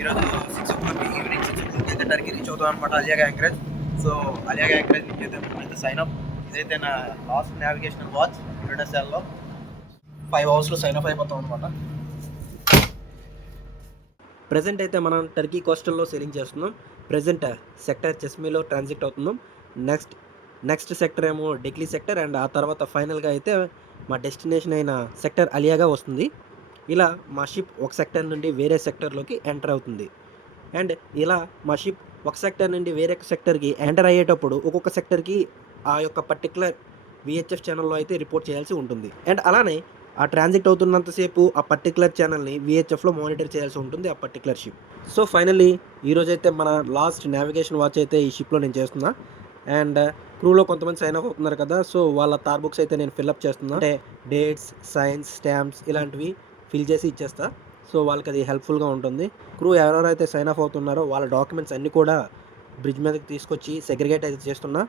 ఈరోజు 6 o'clock evening 6 o'clock అయితే Turkey reach అవుతాం అనమాట అలియాగా యాంకరేజ్. సో అలియాగా యాంకరేజ్ నుంచి అయితే మనమైతే సైన్ అప్. ఇదైతే నా లాస్ట్ నావిగేషనల్ వాచ్ ఇండోనేషియాలో 5 hours సైన్ అప్ అయిపోతాం అనమాట. ప్రజెంట్ అయితే మనం టర్కీ కోస్టల్లో సేలింగ్ చేస్తున్నాం. ప్రజెంట్ సెక్టర్ చెస్మీలో ట్రాన్సిట్ అవుతున్నాం. నెక్స్ట్ సెక్టర్ ఏమో డెక్లీ సెక్టర్, అండ్ ఆ తర్వాత ఫైనల్గా అయితే మా డెస్టినేషన్ అయిన సెక్టర్ అలియాగా వస్తుంది. ఇలా మా షిప్ ఒక సెక్టర్ నుండి వేరే సెక్టర్లోకి ఎంటర్ అవుతుంది. అండ్ ఇలా మా షిప్ ఒక సెక్టర్ నుండి వేరే సెక్టర్కి ఎంటర్ అయ్యేటప్పుడు ఒక్కొక్క సెక్టర్కి ఆ యొక్క పర్టికులర్ విహెచ్ఎఫ్ ఛానల్లో అయితే రిపోర్ట్ చేయాల్సి ఉంటుంది. అండ్ అలానే ఆ ట్రాన్సిట్ అవుతున్నంతసేపు ఆ పర్టికులర్ ఛానల్ని విహెచ్ఎఫ్లో మానిటర్ చేయాల్సి ఉంటుంది ఆ పర్టికులర్ షిప్. సో ఫైనల్లీ ఈరోజైతే మన లాస్ట్ నావిగేషన్ వాచ్ అయితే ఈ షిప్లో నేను చేస్తున్నా. అండ్ క్రూలో కొంతమంది సైన్ అప్ అవుతున్నారు కదా, సో వాళ్ళ తార్ బుక్స్ అయితే నేను ఫిల్అప్ చేస్తున్నా. అంటే డేట్స్, సైన్స్, స్టాంప్స్ ఇలాంటివి ఫిల్ చేసి ఇచ్చేస్తా. సో వాళ్ళకి అది హెల్ప్ఫుల్గా ఉంటుంది. క్రూ ఎవరెవరైతే సైన్ అప్ అవుతున్నారో వాళ్ళ డాక్యుమెంట్స్ అన్నీ కూడా బ్రిడ్జ్ మీదకి తీసుకొచ్చి సెగ్రిగేట్ అయితే చేస్తున్నా.